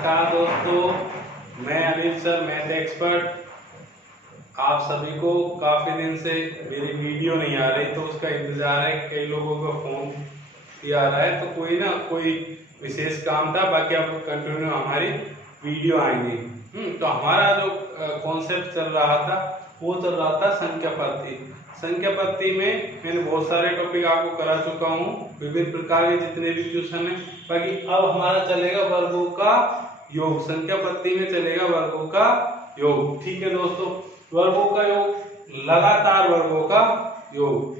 नमस्कार दोस्तों, मैं अनिल सर मैथ एक्सपर्ट। आप सभी को काफ़ी दिन से मेरी वीडियो नहीं आ रही तो उसका इंतज़ार है। कई लोगों का फ़ोन भी आ रहा है तो कोई विशेष काम था, बाकी अब कंटिन्यू हमारी वीडियो आएंगी। तो हमारा जो कॉन्सेप्ट चल रहा था वो चल रहा था संख्या पद्धति। संख्या पद्धति में मैंने बहुत सारे टॉपिक आपको करा चुका हूँ, विभिन्न प्रकार के जितने भी क्वेश्चन है। बाकी अब हमारा चलेगा वर्गों का योग। संख्या पद्धति में चलेगा वर्गों का योग। ठीक है दोस्तों, वर्गों का योग, लगातार वर्गों का योग।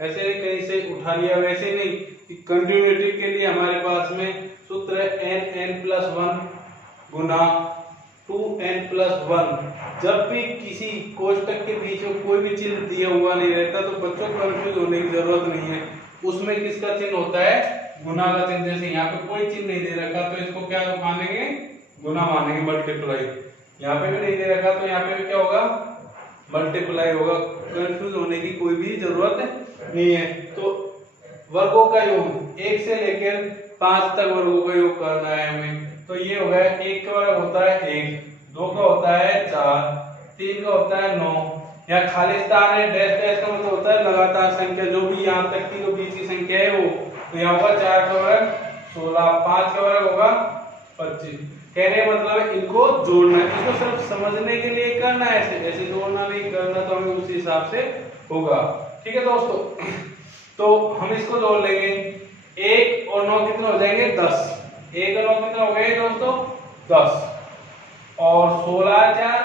ऐसे कहीं से उठा लिया वैसे नहीं कि कंटिन्यूटी के लिए हमारे पास में सूत्र है n+1 गुना 2n+1। जब भी किसी कोष्टक के बीच में कोई भी चिन्ह दिया हुआ नहीं रहता तो बच्चों को कंफ्यूज होने की जरूरत नहीं है। उसमें किसका चिन्ह होता है? गुना का चिन्ह। जैसे यहाँ पे कोई चिन्ह नहीं दे रखा तो इसको क्या मानेंगे? गुना मानेंगे, मल्टीप्लाई। यहाँ पे भी नहीं दे रखा तो यहाँ पे भी क्या होगा? मल्टीप्लाई होगा। कंफ्यूज होने की कोई भी जरूरत नहीं है। तो वर्गों का योग 1 से लेकर 5 तक वर्गों का योग करना है हमें। तो ये हो गया, 1 का वर्ग होता है 1, 2 का होता है 4, 3 का होता है 9। या खालिस्तान है, डैश डैश का मतलब होता है लगातार संख्या, जो भी यहाँ तक की जो बीच की संख्या है वो। तो यहाँ होगा 4 का वर्ग 16, 5 का वर्ग होगा 25। कहने का मतलब है इनको जोड़ना है। इसको सिर्फ समझने के लिए करना है, ऐसे जोड़ना नहीं करना, तो हमें उसी हिसाब से होगा। ठीक है दोस्तों, तो हम इसको जोड़ लेंगे। 1 और 9 कितने हो जाएंगे? 10। 1 और 9 कितने हो गए दोस्तों? 10। और 16 4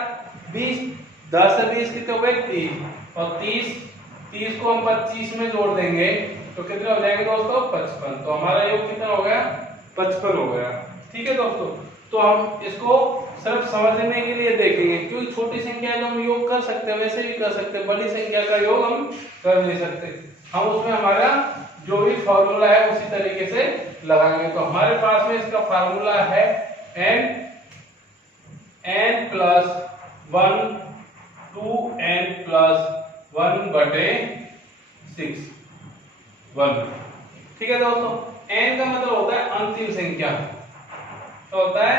20, 10 से 20 कितने हो गए? 30। और 30 को हम 25 में जोड़ देंगे तो कितने हो जाएंगे दोस्तों? 55। तो हमारा योग कितना हो गया? 55 हो गया। ठीक है दोस्तों, तो हम इसको सिर्फ समझने के लिए देखेंगे, क्योंकि छोटी संख्या जो हम योग कर सकते हैं वैसे भी कर सकते हैं, बड़ी संख्या का योग हम कर नहीं सकते। हम उसमें हमारा जो भी फॉर्मूला है उसी तरीके से लगाएंगे। तो हमारे पास में इसका फॉर्मूला है n+1 2n+1/6 1। ठीक है दोस्तों, n का मतलब होता है अंतिम संख्या। तो होता है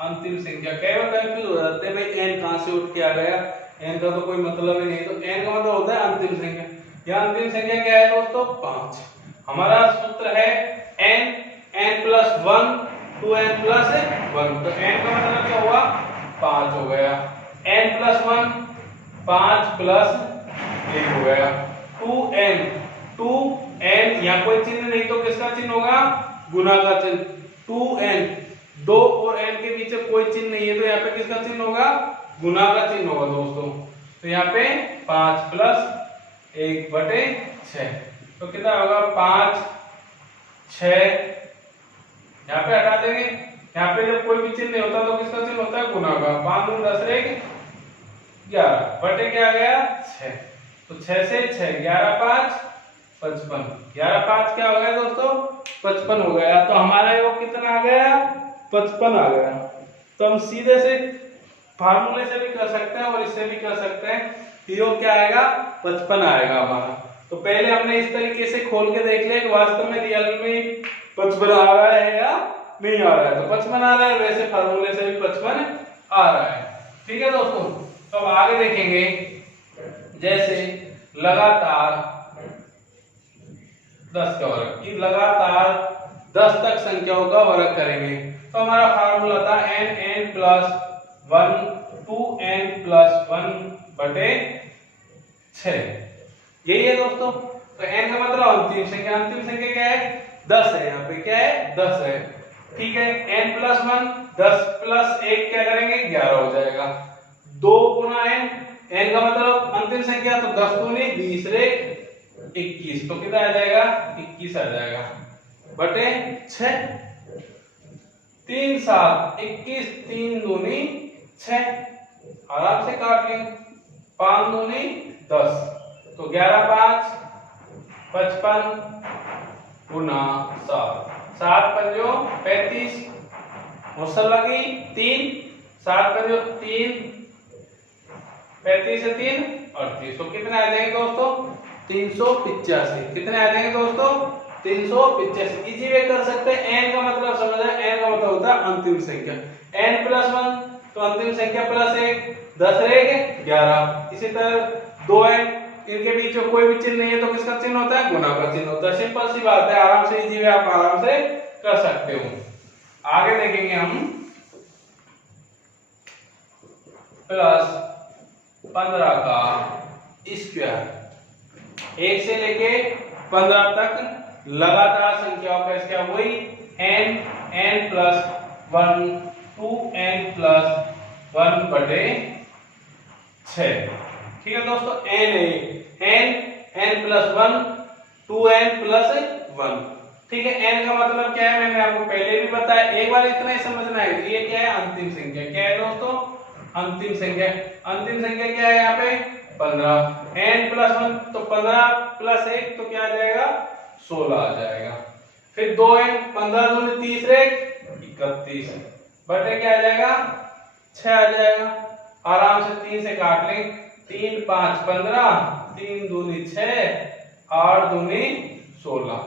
अंतिम संख्या। कई बार कंफ्यूज हो जाते हैं, भाई n कहां से उठ के आ गया, n का तो कोई मतलब ही नहीं। तो n का मतलब होता है अंतिम संख्या। यह अंतिम संख्या क्या है दोस्तों? 5। हमारा सूत्र है n+1 2n+1। तो n का मतलब क्या हुआ? 5 हो गया। n+1 5 + 1 हो गया। 2n यहाँ कोई चिन्ह नहीं तो किसका चिन्ह होगा? गुना का चिन्ह। 2n, 2 और n के बीच कोई चिन्ह नहीं है तो यहाँ पे किसका चिन्ह होगा? गुना का चिन्ह होगा दोस्तों। तो यहाँ पे 5 + 1/6। तो कितना होगा? 5 6। यहाँ पे हटा देंगे। यहाँ पे जब कोई भी चिन्ह नहीं होता तो किसका चिन्ह होता है? गुना का। 5 × 10 = 11 बटे क्या आ गया? 6। तो 6 से 6 11 5 55। 11 5 क्या हो गया दोस्तों? 55 हो गया। तो हमारा योग कितना आ गया? 55 आ गया। तो हम सीधे से फार्मूले से भी कर सकते हैं और इससे भी कर सकते हैं। योग क्या आएगा? 55 आएगा हमारा। तो पहले हमने इस तरीके से खोल के देख लिया कि वास्तव में रियल में 55 आ रहा है या नहीं आ रहा है। तो 55 आ रहा है, वैसे फार्मूले से भी 55 आ रहा है। ठीक है दोस्तों, तो अब आगे देखेंगे। जैसे लगातार 10 का वर्ग, कि लगातार 10 तक संख्याओं का वर्ग करेंगे। तो हमारा फार्मूला था n+1 2n+1/6। यही है दोस्तों। तो n का मतलब अंतिम संख्या। अंतिम संख्या क्या है? 10 है। यहाँ पे क्या है? 10 है। ठीक है, n+1 10 + 1 क्या करेंगे? 11 हो जाएगा। 2 × n का मतलब अंतिम संख्या, तो 10 दूनी 20 रे 21। तो कितना आ जाएगा? 21 आ जाएगा बटे 6। 3 7 21, 3 दूनी 6। आराम से काट लेंगे। 5 दूनी 10। तो 11 5 55 × 7। 7 पंजो 35। मुसल लगी 3। 7 पंजो 3, 35 से 3 38। तो कितने आ जाएंगे दोस्तों? 385। कितने आ जाएंगे दोस्तों? 385। इजी वे कर सकते हैं। n का मतलब समझ आया, n का मतलब होता है अंतिम संख्या। n प्लस 1 तो अंतिम संख्या प्लस 1, 10 रहेगा 11। इसी तरह 2n, इनके बीच में कोई भी चिन्ह नहीं है तो किसका चिन्ह होता है? गुना का चिन्ह होता है। सिंपल सी बात है, आराम से इजी वे आप आराम से कर सकते हो। आगे देखेंगे हम प्लस 15 का स्क्वायर। 1 से लेके 15 तक लगातार संख्याओं का स्क्वायर, वही n प्लस 1 2n प्लस 1 बटे 6। ठीक है दोस्तों, n प्लस 1 2n प्लस 1। ठीक है, n का मतलब क्या है मैंने आपको पहले भी बताया, एक बार इतना ही समझना है। ये क्या है? अंतिम संख्या। क्या है दोस्तों? अंतिम संख्या। अंतिम संख्या क्या है यहाँ पे? 15। n प्लस 1 तो 15 प्लस 1 तो क्या आ जाएगा? 16 आ जाएगा। फिर 2n, 15 दूनी 30 रे 31 बटे क्या आ जाएगा? 6 आ जाएगा। आराम से 3 से काट लें, 3 5 15, 3 दूनी 6, 8 दूनी 16,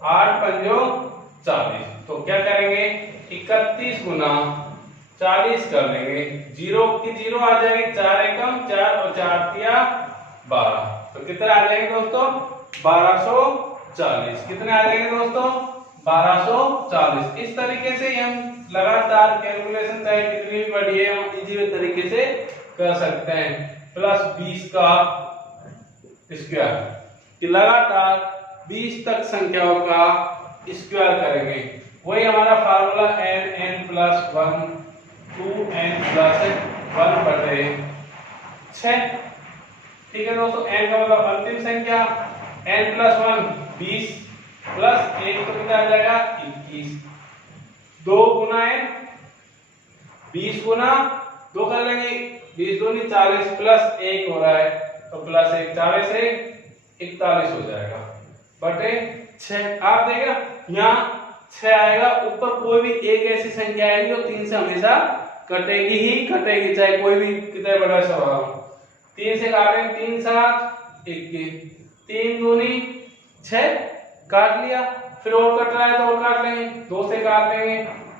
8 पंजो 40। तो क्या करेंगे? 31 गुना 40 कर लेंगे। 0 की 0 आ जाएगी, 4 एकम 4 और 4 तिया 12। तो कितना आ जाएंगे दोस्तों? 1240। कितने आ जाएंगे दोस्तों? 1240। इस तरीके से हम लगातार कैलकुलेशन चाहे कितनी भी बड़ी है हम इजी तरीके से कर सकते हैं। प्लस 20 का स्क्वायर, कि लगातार 20 तक संख्याओं का स्क्वायर करेंगे। वही हमारा formula n plus 1 2n plus 1 बटे 6। ठीक है दोस्तों, n का मतलब अंतिम संख्या, n प्लस 1 20 प्लस 1 तो कितना आ जाएगा? 21। 2 गुना n 20 गुना 2 कर लेंगे, 20 दूनी 40 प्लस 1 हो रहा है तो प्लस 1 40 से 41 हो जाएगा बटे 6। आप देखिए यहाँ 6 आएगा, ऊपर कोई भी एक ऐसी संख्या आएगी जो 3 से हमेशा कटेगी ही कटेगी, चाहे कोई भी कितना बड़ा सवाल हो। 3 से काटेंगे, 3 7 21, 3 दूनी 6 काट लिया। फिर और कट रहा है तो और काट लेंगे, 2 से काट लेंगे,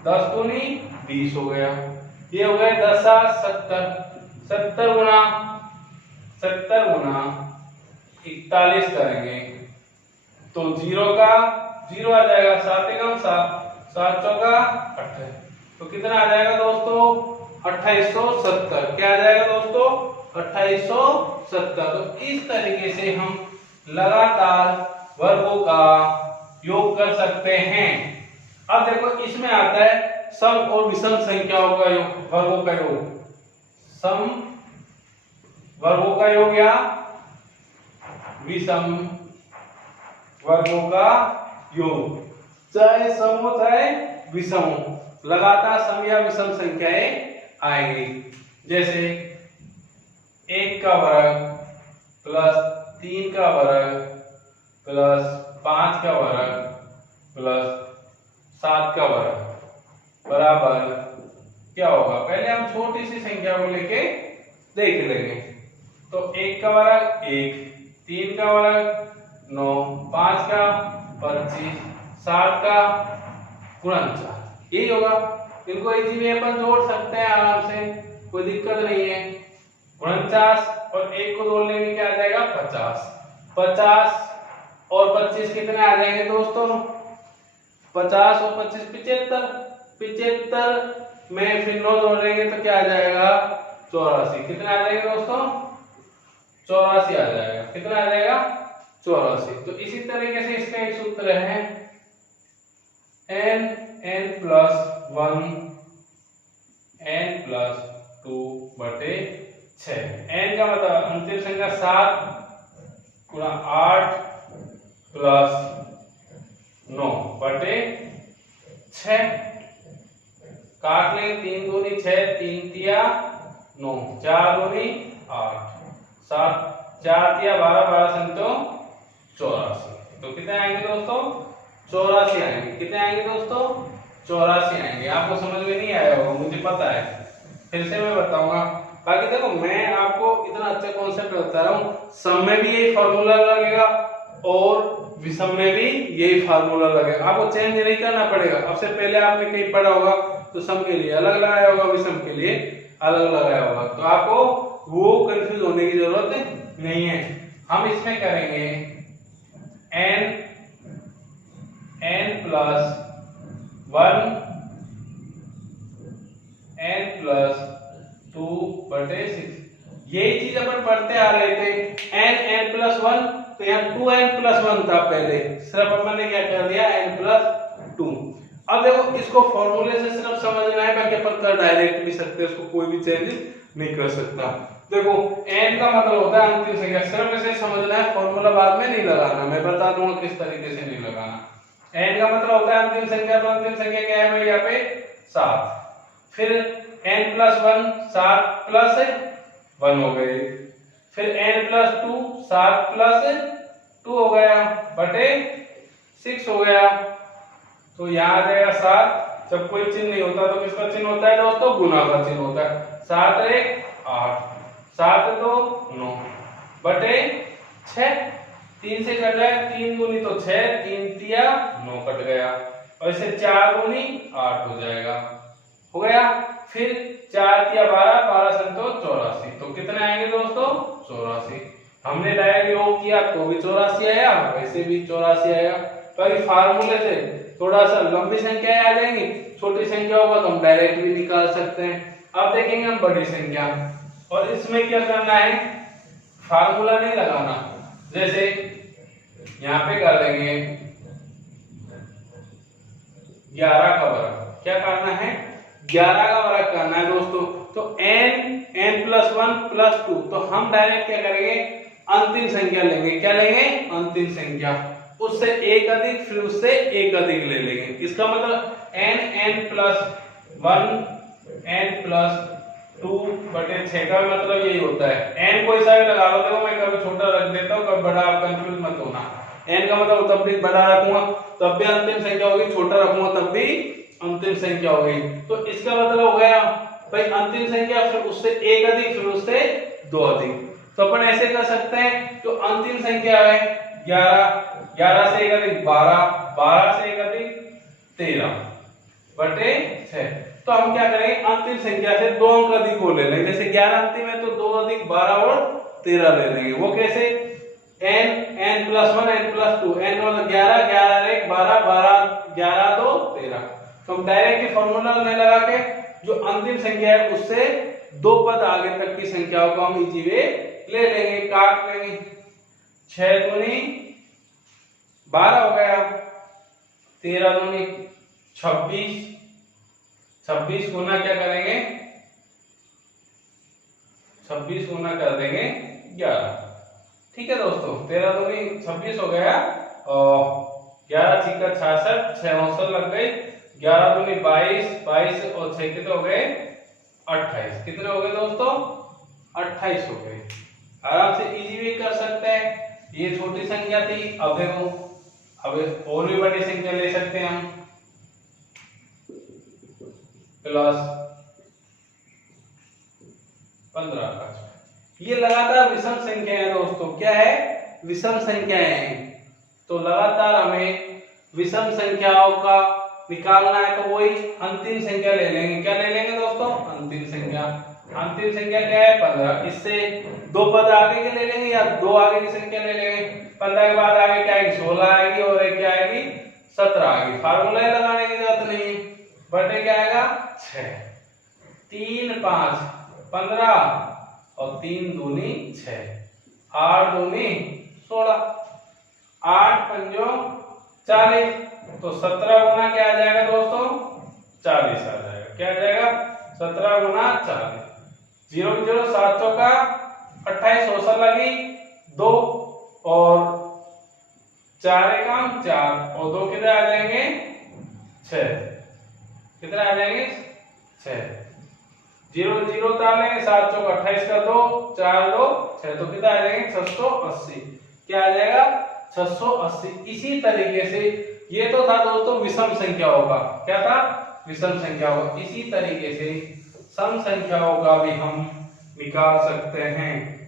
10 दूनी 20 हो गया। ये हो गया 10 7 70, 70 गुना 41 करेंगे तो 0 का 0 आ जाएगा, 7 एकम 7, 7 चौका 28। तो कितना आ जाएगा दोस्तों? 2870। क्या आ जाएगा दोस्तों? 2870। तो इस तरीके से हम लगातार वर्गों का योग कर सकते हैं। अब देखो इसमें आता है सम और विषम संख्याओं का योग, वर्गों का योग। सम वर्गों का योग या विषम वर्गों का योग, चाहे सम हो चाहे विषम हो, लगातार सम या विषम संख्याएं आएंगी। जैसे 1 का वर्ग प्लस 3 का वर्ग प्लस 5 का वर्ग प्लस 7 का वर्ग बराबर क्या होगा? पहले हम छोटी सी संख्या को लेके देख लेंगे। तो 1 का वर्ग 1, 3 का वर्ग 9, 5 का 25, 7 का 49, यही होगा। इनको इजी में अपन जोड़ सकते हैं आराम से, कोई दिक्कत नहीं है। 49 और 1 को जोड़ लेंगे क्या आ जाएगा? 50। 50 और 25 कितने आ जाएंगे दोस्तों? 50 और 25 75। 75 में फिर 9 जोड़ लेंगे तो क्या आ जाएगा? 84। कितना आ जाएगा दोस्तों? 84 आ जाएगा। कितना आ जाएगा? 84। तो इसी तरीके से इसका एक सूत्र है n प्लस 1 n प्लस 2 बटे 6। n का मतलब अंतिम संख्या 7 गुना 8 प्लस 9 बटे 6। काट लेंगे, 3 दूनी 6, 3 तिया 9, 4 दूनी 8, 7 4 तिया 12, 12 संतो 84। तो कितने आएंगे दोस्तों? 84 आएंगे। कितने आएंगे दोस्तों? 84 आएंगे। आपको समझ में नहीं आया होगा, मुझे पता है, फिर से मैं बताऊंगा। बाकी देखो मैं आपको इतना अच्छा कॉन्सेप्ट बता रहा हूँ, सम में भी यही फॉर्मूला लगेगा और विषम में भी यही फार्मूला लगेगा, आपको चेंज नहीं करना पड़ेगा। अब से पहले आपने कहीं पढ़ा होगा तो सम के लिए अलग लगाया होगा, विषम के लिए अलग लगाया होगा, तो आपको वो कंफ्यूज होने की जरूरत नहीं है। हम इसमें करेंगे n प्लस 1 n प्लस 2/6, यही चीज अपन पढ़ते आ रहे थे। n प्लस 1, तो यहाँ 2n प्लस 1 था पहले, सिर्फ अपन ने क्या कर दिया n प्लस 2। अब देखो इसको फॉर्मूले से सिर्फ समझना है, बाकी अपन कर डायरेक्ट भी सकते हैं, उसको कोई भी चेंज नहीं कर सकता। देखो n का मतलब होता है अंतिम संख्या, सिर्फ इसे समझना है, फॉर्मूला बाद में नहीं लगाना, मैं बता दूंगा किस तरीके से नहीं लगाना। n का मतलब होता है अंतिम संख्या, तो अंतिम संख्या क्या है भाई यहाँ पे 7, फिर n प्लस 1 7 प्लस 1 हो गए, फिर n प्लस 2 7 प्लस 2 हो गया बटे 6 हो गया, तो यहाँ आ जाएगा 7। जब कोई चिन्ह नहीं होता तो किसका चिन्ह होता है दोस्तों, गुना का चिन्ह होता है। 7 1 8 7 2 9 बटे 6, 3 से कट जाए, 3 दूनी तो 6, 3 तिया 9 कट गया, और इसे 4 दूनी 8 हो जाएगा, हो गया। फिर 4 तिया 12, 12 संतो 84, तो कितने आएंगे दोस्तों 84। हमने डायरेक्ट योग किया तो भी 84 आया, वैसे भी 84 आएगा। तो फार्मूले से थोड़ा सा लंबी संख्या आ जाएंगी, छोटी संख्या होगा तो हम डायरेक्ट भी निकाल सकते हैं। अब देखेंगे हम बड़ी संख्या, और इसमें क्या करना है, फार्मूला नहीं लगाना। जैसे यहाँ पे कर लेंगे 11 का वर्ग, क्या करना है 11 का वर्ग करना है दोस्तों। तो n प्लस 1 प्लस 2, तो हम डायरेक्ट क्या करेंगे अंतिम संख्या लेंगे, क्या लेंगे अंतिम संख्या, उससे एक अधिक फिर उससे एक अधिक ले लेंगे। इसका मतलब n प्लस 1 n प्लस 2/6 का मतलब यही होता है। n कोई सा भी लगा लो, देखो मैं कभी छोटा रख देता हूँ कभी बड़ा, आप कंफ्यूज मत होना। n का मतलब तब भी बड़ा रखूंगा तब भी अंतिम संख्या होगी, छोटा रखूंगा तब भी अंतिम संख्या होगी। तो इसका मतलब हो गया भाई अंतिम संख्या फिर उससे एक अधिक फिर उससे दो अधिक। तो अपन ऐसे कर सकते हैं, जो अंतिम संख्या है 11, 11 से एक अधिक 12, 12 से एक अधिक 13/6। तो हम क्या करेंगे अंतिम संख्या से 2 अंक अधिक को ले लेंगे। जैसे 11 अंतिम है तो 2 अधिक 12 और 13 ले लेंगे। वो कैसे, n plus 1 n plus 2, n मतलब 11, 11 1 12, 12 11 2 13। तो हम डायरेक्ट फॉर्मूला नहीं लगा के जो अंतिम संख्या है उससे 2 पद आगे तक की संख्याओं को हम इजी वे ले लेंगे, काट लेंगे। 6 दूनी 12 हो गया, 13 दूनी 26, 26 गुना क्या करेंगे 26 गुना कर देंगे 11। ठीक है दोस्तों, 13 दूनी 26 हो गया, और 11 छिक्का 66, 6 औसत लग गई, 11 दूनी 22, 22 और 6 कितने हो गए 28। कितने हो गए दोस्तों 28 हो गए। आराम से इजी भी कर सकते हैं। ये छोटी संख्या थी, अब देखो अब और भी बड़ी संख्या ले सकते हैं हम, प्लस 15। ये लगातार विषम संख्या है दोस्तों, क्या है विषम संख्याएं हैं। तो लगातार हमें विषम संख्याओं का निकालना है, तो वही अंतिम संख्या ले लेंगे। क्या ले लेंगे दोस्तों अंतिम संख्या। अंतिम संख्या क्या है 15, इससे 2 पद आगे के ले लेंगे या 2 आगे की संख्या ले लेंगे। 15 के बाद आगे क्या आएगी 16 आएगी, और एक क्या आएगी 17 आएगी। फार्मूला लगाने की जरूरत नहीं है, बटे क्या आएगा 6, 3 5 15 और 3 दूनी 6, 8 दूनी 16, 8 पंजो 40। तो 17 गुना क्या आ जाएगा दोस्तों 40 आ जाएगा। क्या आ जाएगा 17 गुना 40, 0 0 7 चौका 28, औसत लगी 2 और 4 एकम 4 और 2 कितने आ जाएंगे 6। कितने आ जाएंगे 6, 0 0 उतार लेंगे, 7 चौक 28 का 2, 4 2 6, तो कितना आ जाएंगे 680। क्या आ जाएगा 680। इसी तरीके से ये तो था दोस्तों विषम संख्याओं का, क्या था विषम संख्याओं का। इसी तरीके से सम संख्याओं का भी हम निकाल सकते हैं।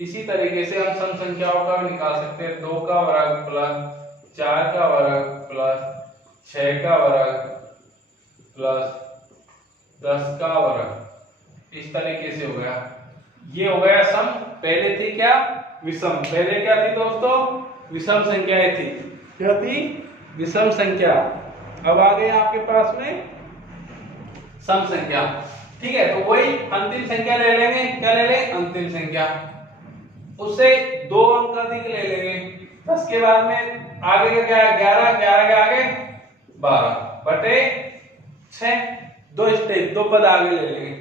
इसी तरीके से हम सम संख्याओं का भी निकाल सकते हैं। 2 का वर्ग प्लस 4 का वर्ग प्लस 6 का वर्ग प्लस 10 का वर्ग, इस तरीके से हो गया। ये हो गया सम। पहले थी क्या? विषम। पहले क्या थी दोस्तों? विषम संख्याएं थी। क्या थी? विषम संख्या। अब आ गए आपके पास में सम संख्या। ठीक है, तो वही अंतिम संख्या ले लेंगे। क्या ले लें? अंतिम संख्या। उससे 2 अंक अधिक ले लेंगे। 10 के बाद में आगे का क्या है? 11, 11 के आगे 12 बटे 6। 2 स्टेप, 2 पद आगे ले लेंगे।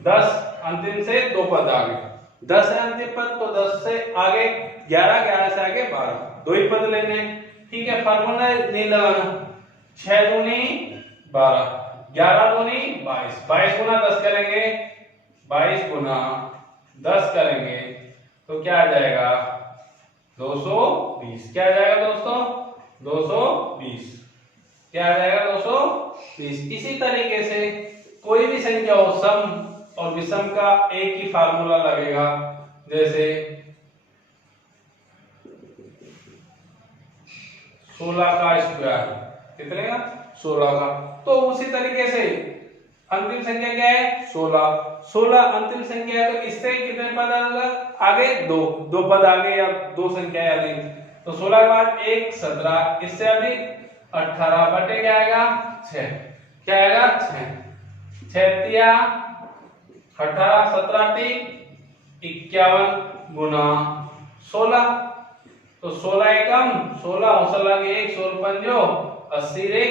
10 अंतिम से 2 पद आगे, 10 है अंतिम पद, तो 10 से आगे 11, 11 से आगे 12, 2 ही पद लेने। ठीक है, फार्मूला नहीं लगाना। 6 दूनी 12, 11 दूनी 22, 22 गुना 10 करेंगे, 22 गुना 10 करेंगे तो क्या आ जाएगा? 220। क्या आ जाएगा दोस्तों? 220। क्या आ जाएगा? 220। इसी तरीके से कोई भी संख्या हो, सम और विषम का एक ही फार्मूला लगेगा। जैसे 16 का स्क्वायर कितने का? 16 का। तो उसी तरीके से अंतिम संख्या क्या है? 16। 16 अंतिम संख्या है, तो इससे कितने पद आगे? 2 पद आगे या 2 संख्या अधिक। तो 16 के बाद 1 17, इससे अधिक 18 बटे क्या आएगा? 6। क्या आएगा? 6। 6 तिया 18, 17 3 51 गुना 16। तो 16 एकम 16, 16 के 1, 16 पंजो 80 रे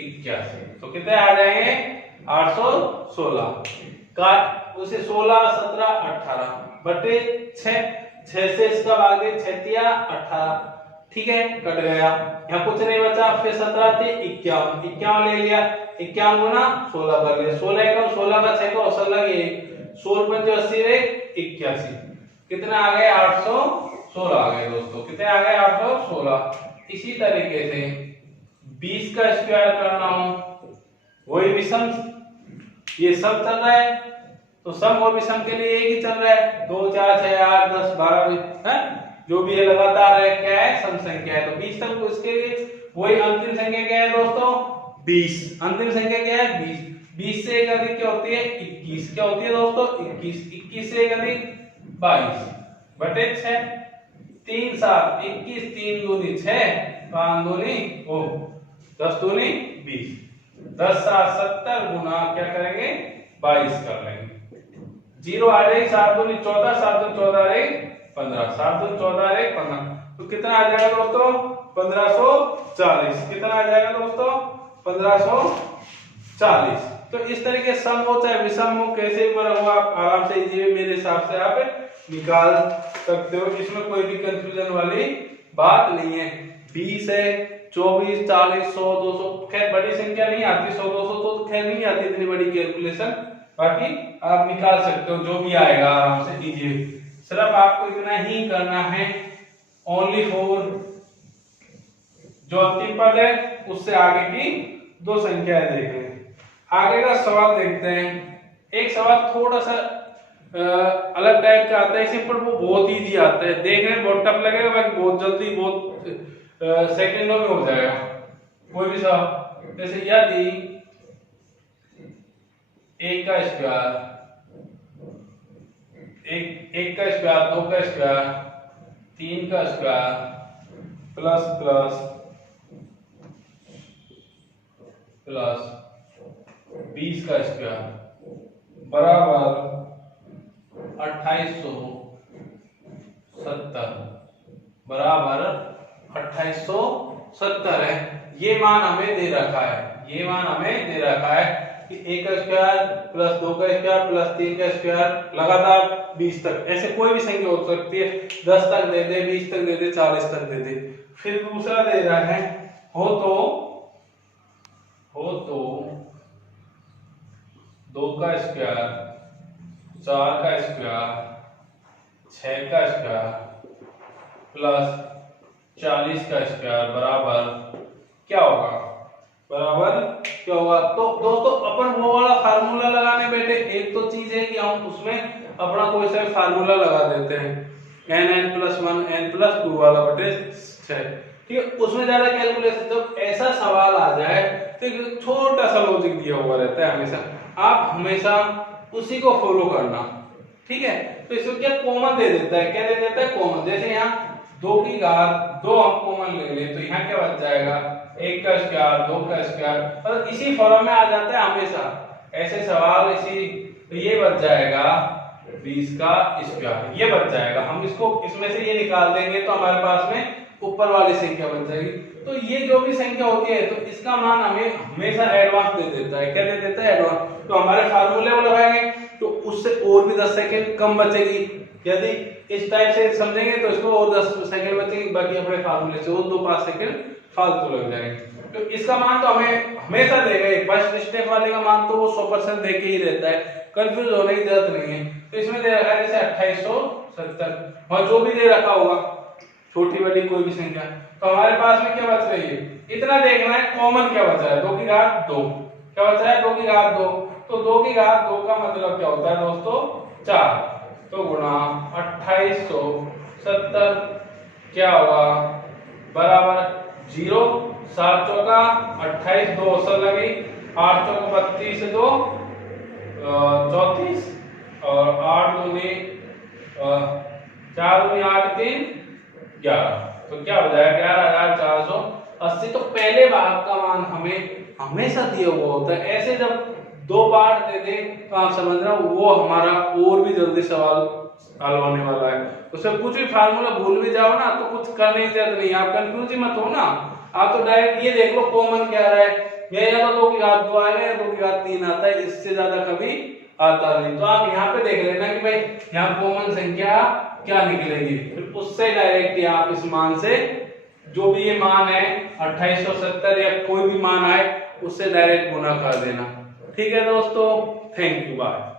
81। तो कितने आ जाएंगे? 816 का। उसे 16 17 18 बटे 6। 6 से इसका भाग दे, 6 तिया 18। ठीक है, कट गया। यहाँ कुछ नहीं बचा। फिर 17 थे 51, 51 ले लिया। 51 गुना 16 कर लिया। 16 एकम 16 का 6 को 16 के 16 पंजो 80 रे 81। कितना आ गए? 816 आ गए दोस्तों। कितने आ गए? 816। इसी तरीके से 20 का स्क्वायर करना हो, वही विषम। ये सब चल रहा है, तो सम और विषम के लिए एक ही चल रहा है। 2 4 6 8 10 12 है, जो भी है लगातार है। क्या है? सम संख्या है। तो 20 तक को इसके लिए वही अंतिम संख्या क्या है दोस्तों? 20। अंतिम संख्या क्या है? 20। 20 से एक अधिक क्या होती है? 21। क्या होती है दोस्तों? 21। 21 से एक अधिक 22 बटे 6। 3 7 21, 3 दूनी 6, 5 दूनी 10 दूनी 20, 10 7 70 गुना क्या करेंगे? 22 कर लेंगे। 0 आ जाएगी। 7 दूनी 14, 7 दूनी 14 रे 15, 7 दूनी 14 रे 15। तो कितना आ जाएगा दोस्तों? 1540। कितना आ जाएगा दोस्तों? 1540। तो इस तरीके सम हो चाहे विषम हो, कैसे भी हो, आप आराम से इजी मेरे हिसाब से आप निकाल सकते हो। इसमें कोई भी कंफ्यूजन वाली बात नहीं है। 20 है, 24 40 100 200, खैर बड़ी संख्या नहीं आती। 100 200 तो खैर नहीं आती इतनी बड़ी कैलकुलेशन। बाकी आप निकाल सकते हो, जो भी आएगा आराम से इजी। सिर्फ आपको इतना ही करना है, ओनली फॉर जो अंतिम पद है उससे आगे की 2 संख्याएं देख रहे हैं। आगे का सवाल देखते हैं। एक सवाल थोड़ा सा अलग टाइप का आता है इसे, पर वो बहुत इजी आता है। देखने में बहुत टफ लगेगा, बाकी बहुत जल्दी, बहुत सेकंडों में हो जाएगा। कोई भी सवाल जैसे यदि 1 का स्क्वायर, 1 का स्क्वायर, 2 का स्क्वायर, 3 का स्क्वायर प्लस प्लस प्लस 20 का स्क्वायर बराबर 2870 बराबर 2870 है। ये मान हमें दे रखा है। ये मान हमें दे रखा है कि 1 का स्क्वायर प्लस 2 का स्क्वायर प्लस 3 का स्क्वायर लगातार 20 तक, ऐसे कोई भी संख्या हो सकती है। 10 तक दे दे, 20 तक दे दे, 40 तक दे दे। फिर दूसरा दे रहा है हो तो 2 का स्क्वायर, 4 का स्क्वायर, 6 का स्क्वायर प्लस 40 का स्क्वायर बराबर क्या होगा? बराबर क्या होगा? तो दोस्तों अपन वो वाला फार्मूला लगाने बैठे। एक तो चीज है कि हम उसमें अपना कोई सा फार्मूला लगा देते हैं, n+1 n+2 वाला बटे 6। ठीक है, उसमें ज्यादा कैलकुलेशन, जब ऐसा सवाल आ जाए तो एक छोटा सा लॉजिक दिया हुआ रहता है हमेशा, आप हमेशा उसी को फॉलो करना। ठीक है, तो इसमें क्या कॉमन दे देता है, क्या दे देता है कॉमन, जैसे यहाँ 2 की घात 2 हम कॉमन ले लें तो यहाँ क्या बच जाएगा 1 का स्क्वायर 2 का स्क्वायर, और इसी फॉर्म में आ जाता है हमेशा ऐसे सवाल, इसी तो ये बच जाएगा 20 का स्क्वायर, ये बच जाएगा। हम इसको इसमें से ये निकाल देंगे तो हमारे पास में ऊपर वाली संख्या बच जाएगी। तो ये जो भी संख्या होती है तो इसका मान हमें हमेशा एडवांस दे देता है, क्या दे देता है एडवांस। तो हमारे फार्मूले में लगाएंगे तो उससे और भी 10 सेकंड कम बचेगी, यदि इस टाइप से समझेंगे तो इसको और 10 सेकंड बचेगी, बाकी अपने फार्मूले से वो 2-5 सेकंड फालतू लग जाएंगे। तो इसका मान तो हमें हमेशा देगा, फर्स्ट स्टेप वाले का मान तो वो 100% दे के ही रहता है, कंफ्यूज होने की जरूरत नहीं है। तो इसमें दे रखा है जैसे 2870 और जो भी दे रखा होगा छोटी बड़ी कोई भी संख्या, तो हमारे पास में क्या बच रही है, इतना देखना है कॉमन क्या बचा है, 2 की घात 2, क्या बचा है 2 की घात 2, तो 2 की घात 2 का मतलब क्या होता है दोस्तों 4, तो गुणा 2870 क्या होगा बराबर 0, 7 चौका 28, 2 औसत लगी, 8 चौका 32, 2 34 और 8 दूनी 4 दूनी 8 3 11, तो क्या हो जाएगा 11,480। तो पहले भाग का मान हमें हमेशा दिया हुआ होता है, ऐसे जब 2 पार्ट दे दे तो आप समझ रहे हो वो हमारा और भी जल्दी सवाल हल होने वाला है। उसमें कुछ भी फार्मूला भूल भी जाओ ना तो कुछ करने की जरूरत नहीं, आप कंफ्यूज ही मत हो ना, आप तो डायरेक्ट ये देख लो कॉमन क्या रहा है, या तो 2 की घात 2 आएगा या 2 की घात 3 आता है, इससे ज्यादा कभी आता नहीं। तो आप यहाँ पे देख लेना कि भाई यहाँ कॉमन संख्या क्या निकलेगी, फिर उससे डायरेक्ट आप इस मान से जो भी ये मान है 2870 या कोई भी मान आए उससे डायरेक्ट गुना कर देना। ठीक है दोस्तों, थैंक यू, बाय।